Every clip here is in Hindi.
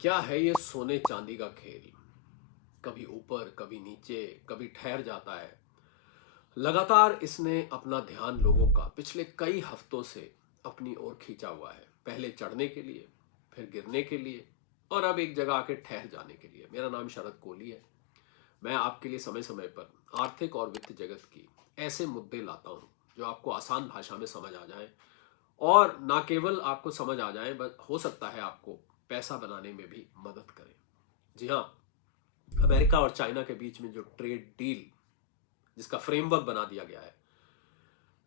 क्या है ये सोने चांदी का खेल। कभी ऊपर कभी नीचे, कभी ठहर जाता है। लगातार इसने अपना ध्यान लोगों का पिछले कई हफ्तों से अपनी ओर खींचा हुआ है। पहले चढ़ने के लिए, फिर गिरने के लिए, और अब एक जगह आके ठहर जाने के लिए। मेरा नाम शरद कोहली है। मैं आपके लिए समय समय पर आर्थिक और वित्त जगत की ऐसे मुद्दे लाता हूँ जो आपको आसान भाषा में समझ आ जाए, और ना केवल आपको समझ आ जाए, बस हो सकता है आपको पैसा बनाने में भी मदद करें। जी हाँ, अमेरिका और चाइना के बीच में जो ट्रेड डील, जिसका फ्रेमवर्क बना दिया गया है,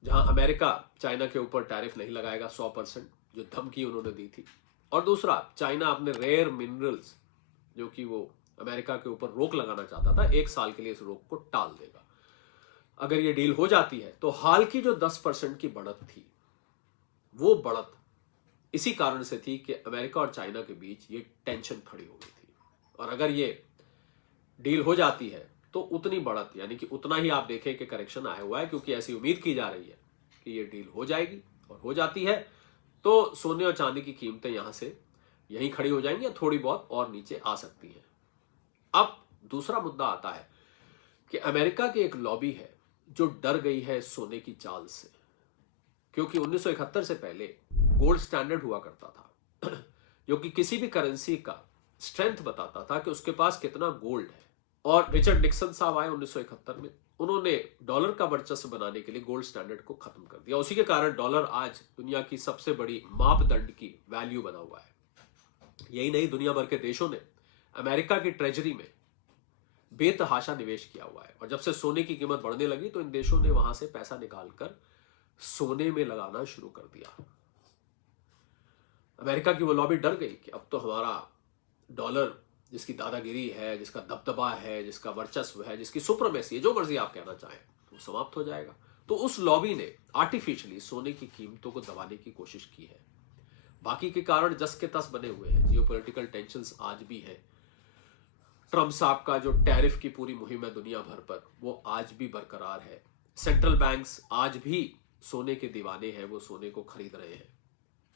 जहां अमेरिका चाइना के ऊपर टैरिफ नहीं लगाएगा 100%, जो धमकी उन्होंने दी थी। और दूसरा, चाइना अपने रेयर मिनरल्स, जो कि वो अमेरिका के ऊपर रोक लगाना चाहता था, 1 साल के लिए इस रोक को टाल देगा। अगर ये डील हो जाती है तो हाल की जो 10% की बढ़त थी, वो बढ़त इसी कारण से थी कि अमेरिका और चाइना के बीच ये टेंशन खड़ी हो गई थी। और अगर ये डील हो जाती है तो उतनी बढ़त, यानी कि उतना ही आप देखें कि करेक्शन आया हुआ है, क्योंकि ऐसी उम्मीद की जा रही है कि ये डील हो जाएगी। और हो जाती है तो सोने और चांदी की कीमतें यहां से यहीं खड़ी हो जाएंगी, या थोड़ी बहुत और नीचे आ सकती हैं। अब दूसरा मुद्दा आता है कि अमेरिका की एक लॉबी है जो डर गई है सोने की चाल से। क्योंकि 1971 से पहले गोल्ड स्टैंडर्ड हुआ करता था जो कि किसी भी करेंसी का स्ट्रेंथ बताता था कि उसके पास कितना गोल्ड है। और रिचर्ड निक्सन साहब आए 1971 में, उन्होंने डॉलर का वर्चस्व बनाने के लिए गोल्ड स्टैंडर्ड को खत्म कर दिया। उसी के कारण डॉलर आज दुनिया की सबसे बड़ी मापदंड की वैल्यू बना हुआ है। यही नहीं, दुनिया भर के देशों ने अमेरिका की ट्रेजरी में बेतहाशा निवेश किया हुआ है। और जब से सोने की कीमत बढ़ने लगी तो इन देशों ने वहां से पैसा निकालकर सोने में लगाना शुरू कर दिया। अमेरिका की वो लॉबी डर गई कि अब तो हमारा डॉलर, जिसकी दादागिरी है, जिसका दबदबा है, जिसका वर्चस्व है, जिसकी सुप्रमेसी है, जो मर्जी आप कहना चाहें, वो समाप्त हो जाएगा। तो उस लॉबी ने आर्टिफिशियली सोने की कीमतों को दबाने की कोशिश की है। बाकी के कारण जस के तस बने हुए हैं, जियोपॉलिटिकल टेंशंस आज भी है। ट्रम्प साहब का जो टैरिफ की पूरी मुहिम है दुनिया भर पर, वो आज भी बरकरार है। सेंट्रल बैंक्स आज भी सोने के दीवाने हैं, वो सोने को खरीद रहे हैं।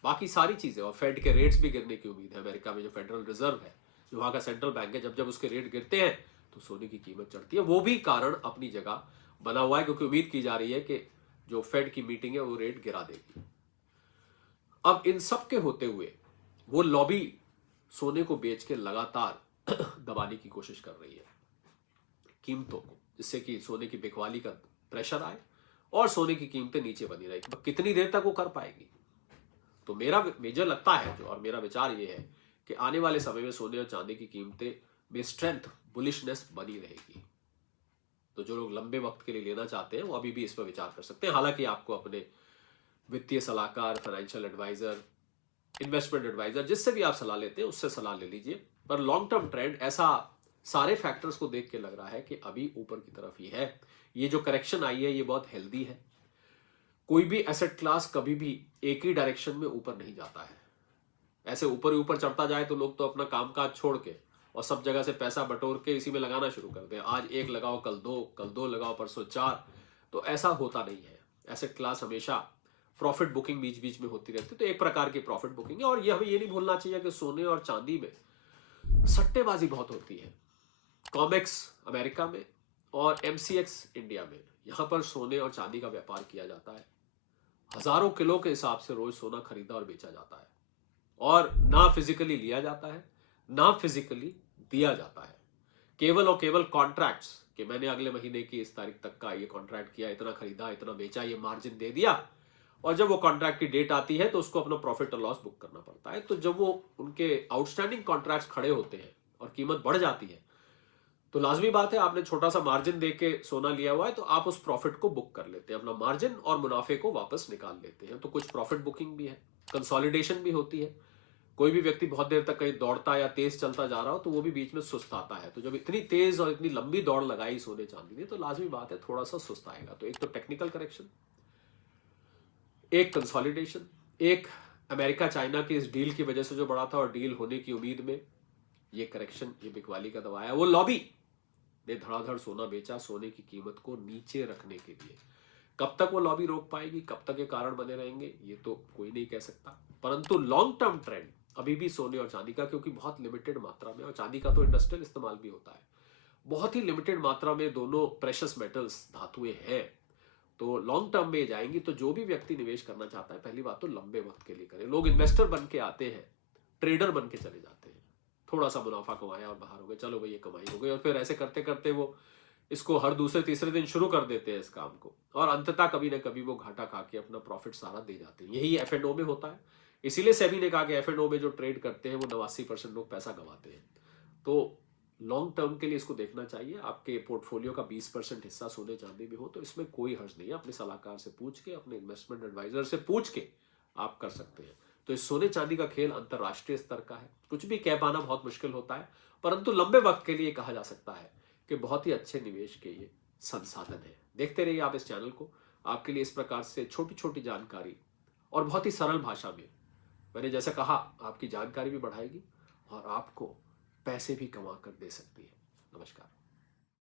बाकी सारी चीजें, और फेड के रेट्स भी गिरने की उम्मीद है। अमेरिका में जो फेडरल रिजर्व है, जो वहां का सेंट्रल बैंक है, जब जब उसके रेट गिरते हैं तो सोने की कीमत चढ़ती है। वो भी कारण अपनी जगह बना हुआ है, क्योंकि उम्मीद की जा रही है कि जो फेड की मीटिंग है वो रेट गिरा देगी। अब इन सब के होते हुए वो लॉबी सोने को बेच के लगातार दबाने की कोशिश कर रही है कीमतों को, जिससे कि सोने की बिकवाली का प्रेशर आए और सोने की कीमतें नीचे बनी रहे। कितनी देर तक वो कर पाएगी? तो मेरा मेजर लगता है जो, और मेरा विचार ये है कि आने वाले समय में सोने और चांदी की कीमतें में स्ट्रेंथ, बुलिशनेस बनी रहेगी। तो जो लोग लंबे वक्त के लिए लेना चाहते हैं वो अभी भी इस पर विचार कर सकते हैं। हालांकि आपको अपने वित्तीय सलाहकार, फाइनेंशियल एडवाइजर, इन्वेस्टमेंट एडवाइजर, जिससे भी आप सलाह लेते हैं उससे सलाह ले लीजिए। पर लॉन्ग टर्म ट्रेंड ऐसा सारे फैक्टर्स को देख के लग रहा है कि अभी ऊपर की तरफ ही है। ये जो करेक्शन आई है ये बहुत हेल्दी है। कोई भी एसेट क्लास कभी भी एक ही डायरेक्शन में ऊपर नहीं जाता है। ऐसे ऊपर ही ऊपर चढ़ता जाए तो लोग तो अपना कामकाज छोड़ के और सब जगह से पैसा बटोर के इसी में लगाना शुरू कर दें। आज एक लगाओ, कल दो लगाओ, परसों चार। तो ऐसा होता नहीं है। एसेट क्लास हमेशा प्रॉफिट बुकिंग बीच बीच में होती रहती है। तो एक प्रकार की प्रॉफिट बुकिंग है। और ये हमें ये नहीं भूलना चाहिए कि सोने और चांदी में सट्टेबाजी बहुत होती है। कॉमेक्स अमेरिका में और एमसीएक्स इंडिया में, यहां पर सोने और चांदी का व्यापार किया जाता है। हजारों किलो के हिसाब से रोज सोना खरीदा और बेचा जाता है। और ना फिजिकली लिया जाता है, ना फिजिकली दिया जाता है। केवल और केवल कॉन्ट्रैक्ट्स, कि मैंने अगले महीने की इस तारीख तक का ये कॉन्ट्रैक्ट किया, इतना खरीदा, इतना बेचा, ये मार्जिन दे दिया। और जब वो कॉन्ट्रैक्ट की डेट आती है तो उसको अपना प्रॉफिट और लॉस बुक करना पड़ता है। तो जब वो उनके आउटस्टैंडिंग कॉन्ट्रैक्ट्स खड़े होते हैं और कीमत बढ़ जाती है, तो लाजमी बात है, आपने छोटा सा मार्जिन देके सोना लिया हुआ है तो आप उस प्रॉफिट को बुक कर लेते हैं, अपना मार्जिन और मुनाफे को वापस निकाल लेते हैं। तो कुछ प्रॉफिट बुकिंग भी है, कंसोलिडेशन भी होती है। कोई भी व्यक्ति बहुत देर तक कहीं दौड़ता या तेज चलता जा रहा हो तो वो भी बीच में सुस्त आता है। तो जब इतनी तेज और इतनी लंबी दौड़ लगाई सोने चांदी ने, तो लाजमी बात है थोड़ा सा सुस्त आएगा। तो एक तो टेक्निकल करेक्शन, एक कंसोलिडेशन, एक अमेरिका चाइना की इस डील की वजह से जो बढ़ा था और डील होने की उम्मीद में ये करेक्शन, ये बिकवाली का दबाया। वो लॉबी ने धड़ाधड़ सोना बेचा सोने की कीमत को नीचे रखने के लिए। कब तक वो लॉबी रोक पाएगी, कब तक ये कारण बने रहेंगे, ये तो कोई नहीं कह सकता। परंतु लॉन्ग टर्म ट्रेंड अभी भी सोने और चांदी का, क्योंकि बहुत लिमिटेड मात्रा में, और चांदी का तो इंडस्ट्रियल इस्तेमाल भी होता है, बहुत ही लिमिटेड मात्रा में दोनों प्रेशस मेटल्स धातुएं हैं, तो लॉन्ग टर्म में जाएंगी। तो जो भी व्यक्ति निवेश करना चाहता है, पहली बात तो लंबे वक्त के लिए करें। लोग इन्वेस्टर बन के आते हैं, ट्रेडर बन के चले जाते हैं, थोड़ा सा मुनाफा कमाया और बाहर हो गए, चलो भाई ये कमाई हो गई, और फिर ऐसे करते करते वो इसको हर दूसरे तीसरे दिन शुरू कर देते हैं इस काम को, और अंततः कभी ना कभी वो घाटा खा के अपना प्रॉफिट सारा दे जाते हैं। यही F&O में होता है। इसीलिए सेबी ने कहा कि F&O में जो ट्रेड करते हैं वो 89% लोग पैसा गंवाते हैं। तो लॉन्ग टर्म के लिए इसको देखना चाहिए। आपके पोर्टफोलियो का 20% हिस्सा सोने चांदी में हो तो इसमें कोई हर्ज नहीं है। अपने सलाहकार से पूछ के, अपने इन्वेस्टमेंट एडवाइजर से पूछ के आप कर सकते हैं। तो इस सोने चांदी का खेल अंतरराष्ट्रीय स्तर का है, कुछ भी कह पाना बहुत मुश्किल होता है, परंतु लंबे वक्त के लिए कहा जा सकता है कि बहुत ही अच्छे निवेश के ये संसाधन है। देखते रहिए आप इस चैनल को। आपके लिए इस प्रकार से छोटी छोटी जानकारी और बहुत ही सरल भाषा में, मैंने जैसे कहा, आपकी जानकारी भी बढ़ाएगी और आपको पैसे भी कमा कर दे सकती है।